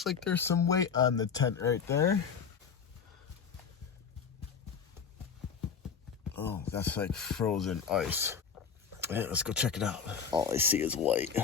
looks like there's some weight on the tent right there. Oh, that's like frozen ice. Yeah, let's go check it out. All I see is white.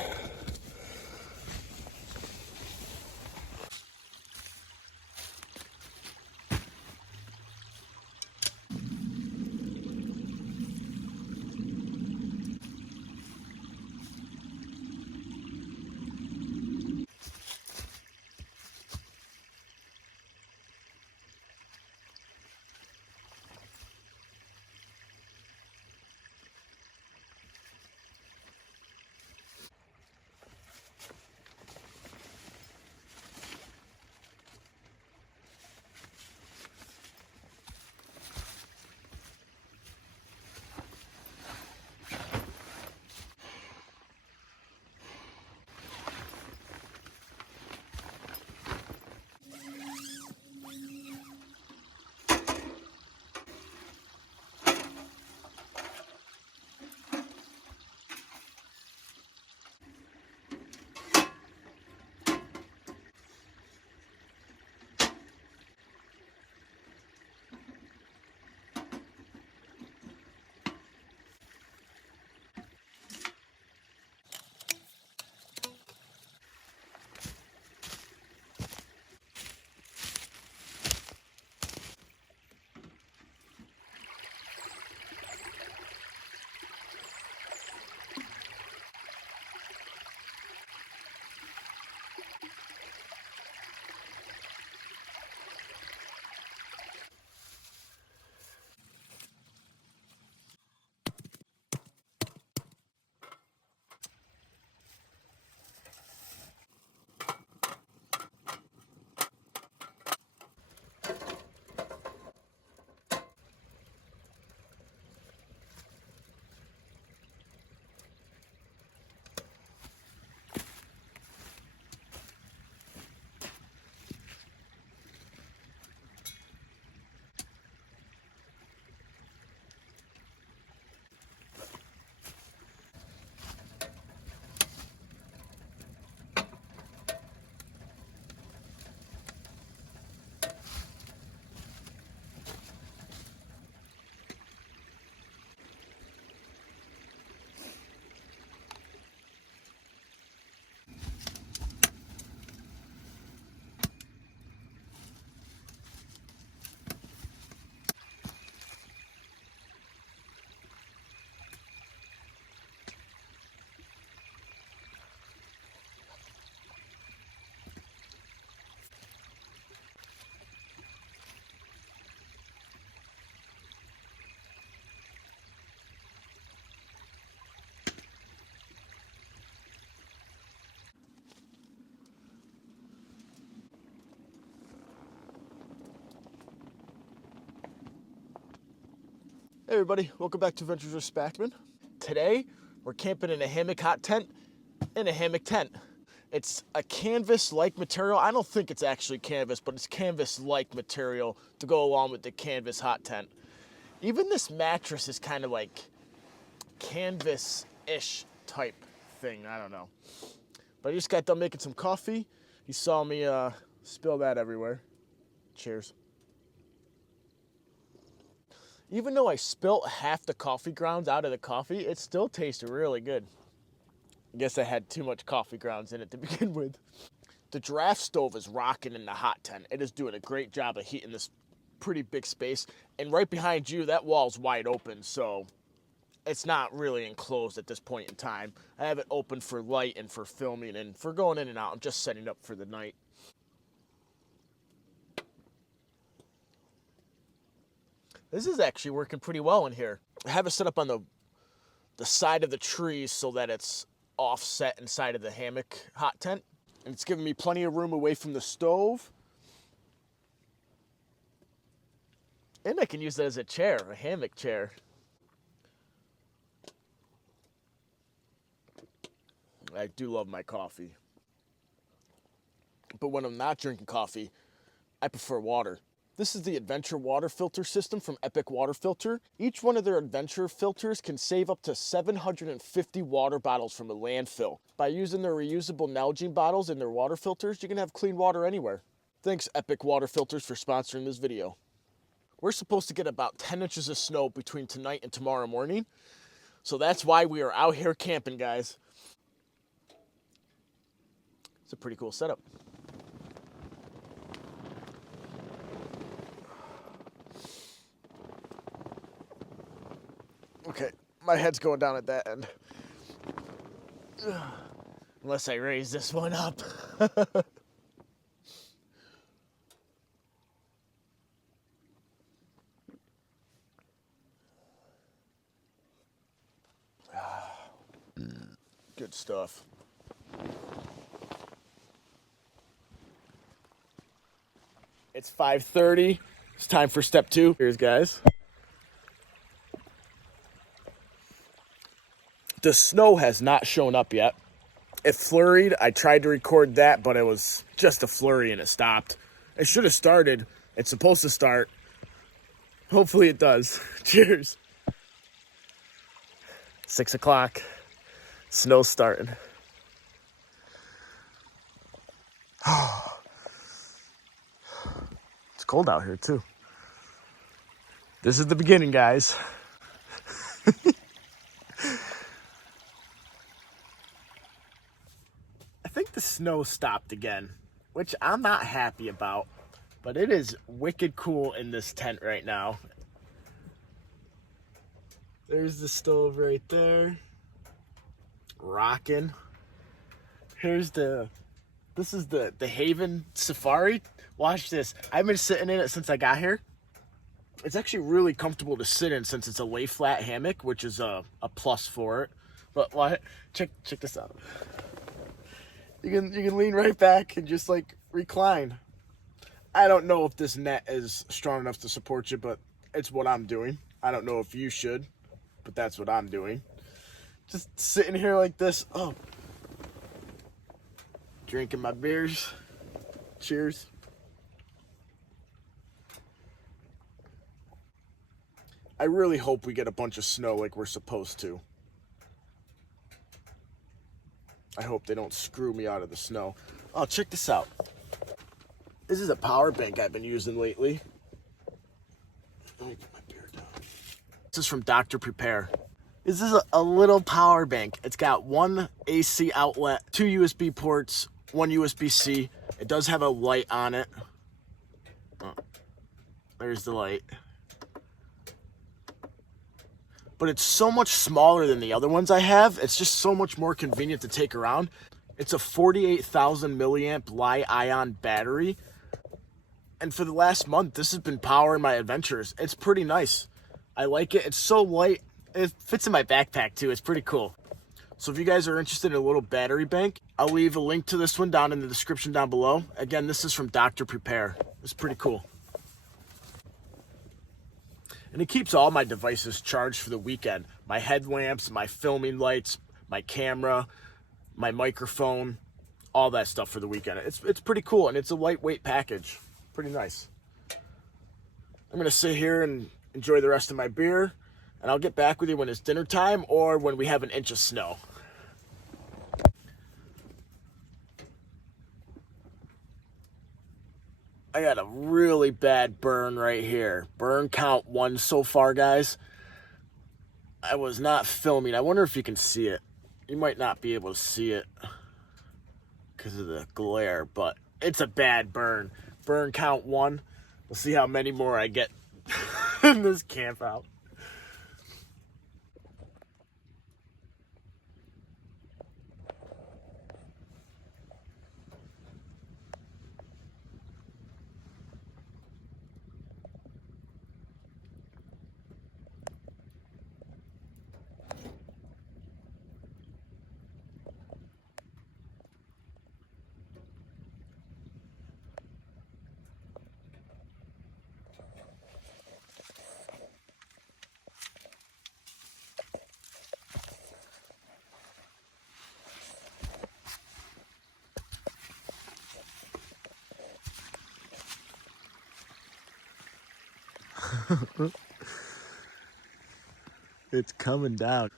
Hey everybody, welcome back to Adventures with Spackmann. Today, we're camping in a hammock hot tent in a hammock tent. It's a canvas-like material. I don't think it's actually canvas, but it's canvas-like material to go along with the canvas hot tent. Even this mattress is kind of like canvas-ish type thing, I don't know. But I just got done making some coffee. You saw me spill that everywhere. Cheers. Even though I spilt half the coffee grounds out of the coffee, it still tasted really good. I guess I had too much coffee grounds in it to begin with. The Giraffe stove is rocking in the hot tent. It is doing a great job of heating this pretty big space. And right behind you, that wall's wide open, so it's not really enclosed at this point in time. I have it open for light and for filming and for going in and out. I'm just setting up for the night. This is actually working pretty well in here. I have it set up on the side of the trees so that it's offset inside of the hammock hot tent. And it's giving me plenty of room away from the stove. And I can use that as a chair, a hammock chair. I do love my coffee. But when I'm not drinking coffee, I prefer water. This is the Adventure water filter system from Epic Water Filter. Each one of their Adventure filters can save up to 750 water bottles from a landfill. By using their reusable Nalgene bottles in their water filters, you can have clean water anywhere. Thanks Epic Water Filters for sponsoring this video. We're supposed to get about 10 inches of snow between tonight and tomorrow morning. So that's why we are out here camping, guys. It's a pretty cool setup. Okay, my head's going down at that end. Unless I raise this one up. Good stuff. It's 5:30. It's time for step 2. Here's guys. The snow has not shown up yet. It flurried. I tried to record that, but it was just a flurry and it stopped. It should have started. It's supposed to start. Hopefully it does. Cheers. 6 o'clock. Snow's starting. It's cold out here too. This is the beginning, guys. I think the snow stopped again, which I'm not happy about, but it is wicked cool in this tent right now. There's the stove right there. Rocking. Here's this is the Haven Safari. Watch this. I've been sitting in it since I got here. It's actually really comfortable to sit in since it's a lay flat hammock, which is a plus for it. But what? Check this out. You can lean right back and just like recline. I don't know if this net is strong enough to support you, but it's what I'm doing. I don't know if you should, but that's what I'm doing. Just sitting here like this. Oh. Drinking my beers. Cheers. I really hope we get a bunch of snow like we're supposed to. I hope they don't screw me out of the snow. Oh, check this out. This is a power bank I've been using lately. Let me put my beer down. This is from Dr. Prepare. This is a little power bank. It's got one AC outlet, 2 USB ports, 1 USB-C. It does have a light on it. Oh, there's the light. But it's so much smaller than the other ones I have. It's just so much more convenient to take around. It's a 48,000 milliamp Li-ion battery. And for the last month, this has been powering my adventures. It's pretty nice. I like it. It's so light. It fits in my backpack too. It's pretty cool. So if you guys are interested in a little battery bank, I'll leave a link to this one down in the description down below. Again, this is from Dr. Prepare. It's pretty cool. And it keeps all my devices charged for the weekend. My headlamps, my filming lights, my camera, my microphone, all that stuff for the weekend. It's pretty cool, and it's a lightweight package. Pretty nice. I'm gonna sit here and enjoy the rest of my beer, and I'll get back with you when it's dinner time or when we have an inch of snow. I got a really bad burn right here. Burn count 1 so far, guys. I was not filming. I wonder if you can see it. You might not be able to see it because of the glare, but it's a bad burn. Burn count 1. We'll see how many more I get in this camp out. It's coming down.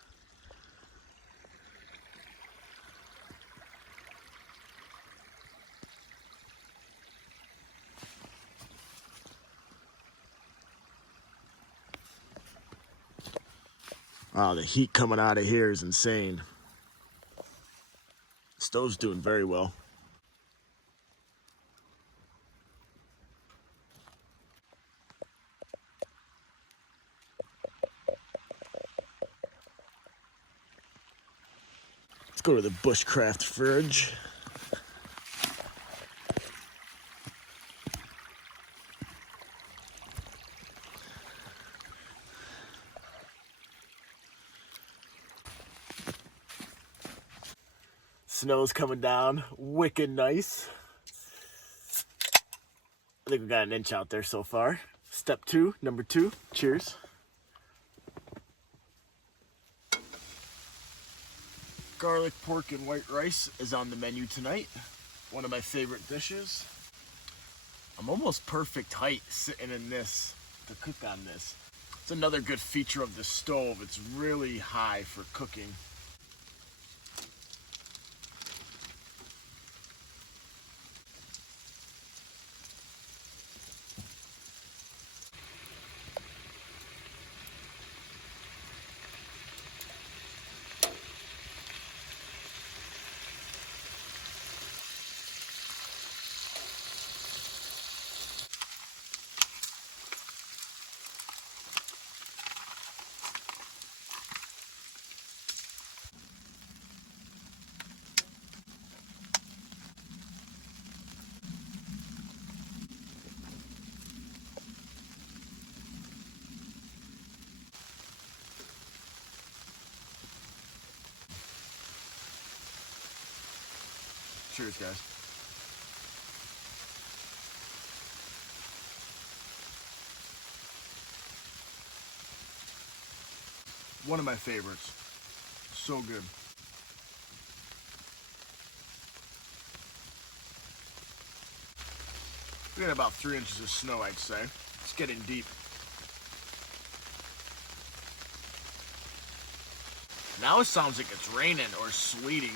Wow, the heat coming out of here is insane. The stove's doing very well. Let's go to the bushcraft fridge. Snow's coming down, wicked nice. I think we got an inch out there so far. Step two, number two, cheers. Garlic, pork, and white rice is on the menu tonight. One of my favorite dishes. I'm almost perfect height sitting in this to cook on this. It's another good feature of the stove. It's really high for cooking. Cheers, guys. One of my favorites. So good. We got about 3 inches of snow, I'd say. It's getting deep. Now it sounds like it's raining or sleeting.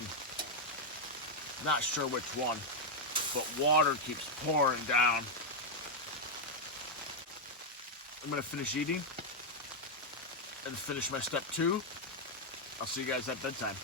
Not sure which one, but water keeps pouring down. I'm gonna finish eating and finish my step two. I'll see you guys at bedtime.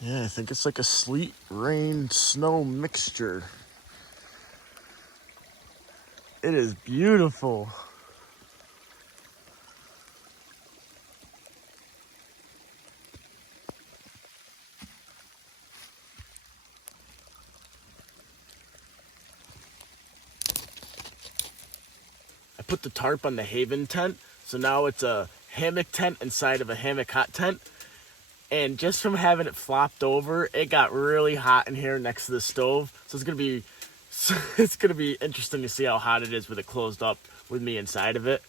Yeah, I think it's like a sleet, rain, snow mixture. It is beautiful. I put the tarp on the Haven tent, so now it's a hammock tent inside of a hammock hot tent. And just from having it flopped over, it got really hot in here next to the stove. So it's gonna be interesting to see how hot it is with it closed up with me inside of it.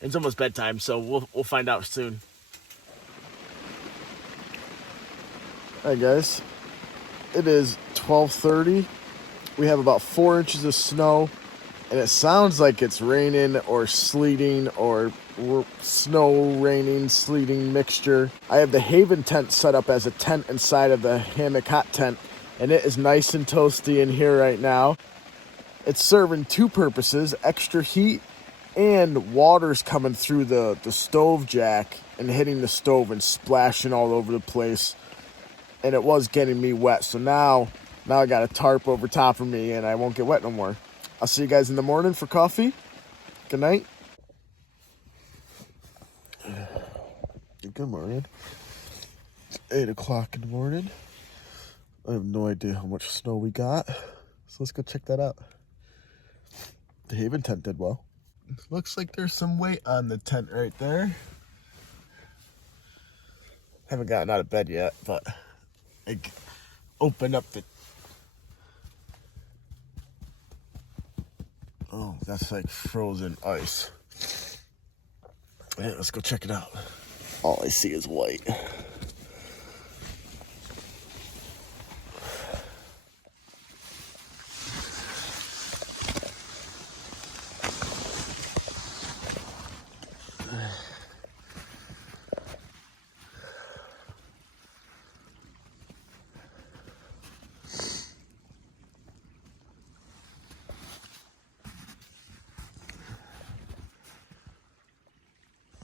It's almost bedtime, so we'll find out soon. All right, guys. It is 12:30. We have about 4 inches of snow, and it sounds like it's raining or sleeting or snow, raining, sleeting mixture. I have the Haven tent set up as a tent inside of the hammock hot tent, and it is nice and toasty in here right now. It's serving two purposes: extra heat, and water's coming through the stove jack and hitting the stove and splashing all over the place. And it was getting me wet, so now I got a tarp over top of me and I won't get wet no more. I'll see you guys in the morning for coffee. Good night. Good morning. It's 8 o'clock in the morning. I have no idea how much snow we got, so let's go check that out. The Haven tent did well. Looks like there's some weight on the tent right there. Haven't gotten out of bed yet, but I opened up the... Oh, that's like frozen ice. Yeah, let's go check it out. All I see is white.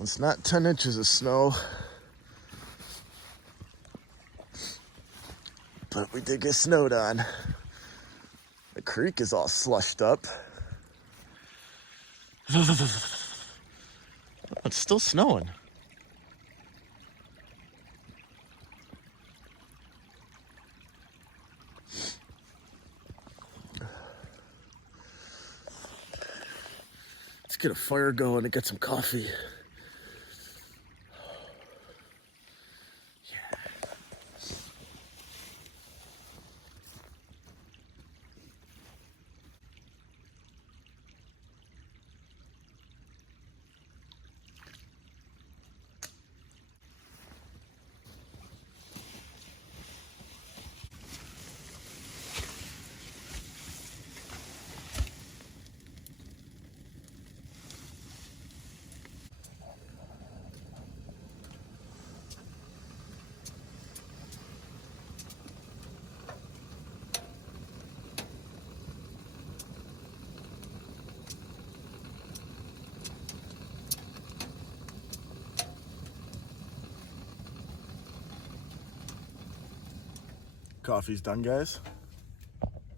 It's not 10 inches of snow, but we did get snowed on. The creek is all slushed up. It's still snowing. Let's get a fire going and get some coffee. Coffee's done, guys.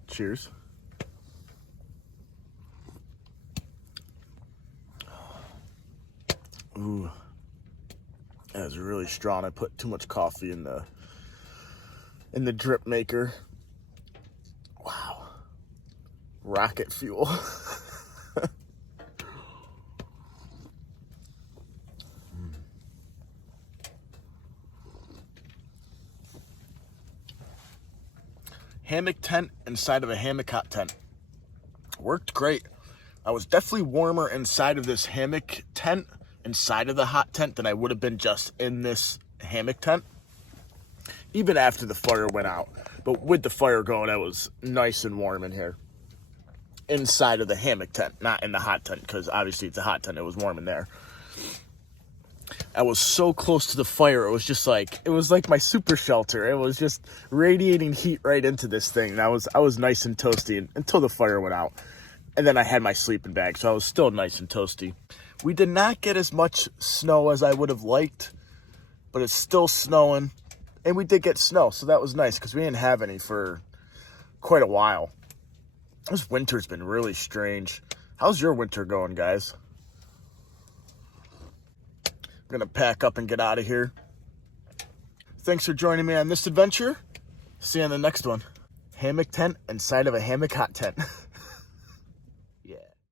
Cheers. Ooh, that was really strong. I put too much coffee in the drip maker. Wow, rocket fuel. Hammock tent inside of a hammock hot tent. Worked great. I was definitely warmer inside of this hammock tent, inside of the hot tent, than I would have been just in this hammock tent, even after the fire went out. But with the fire going, I was nice and warm in here. Inside of the hammock tent, not in the hot tent, because obviously it's a hot tent, it was warm in there. I was so close to the fire, it was just like, it was like my super shelter. It was just radiating heat right into this thing. And I was nice and toasty until the fire went out. And then I had my sleeping bag, so I was still nice and toasty. We did not get as much snow as I would have liked, but it's still snowing. And we did get snow, so that was nice, because we didn't have any for quite a while. This winter's been really strange. How's your winter going, guys? I'm gonna pack up and get out of here. Thanks for joining me on this adventure. See you on the next one. Hammock tent inside of a hammock hot tent.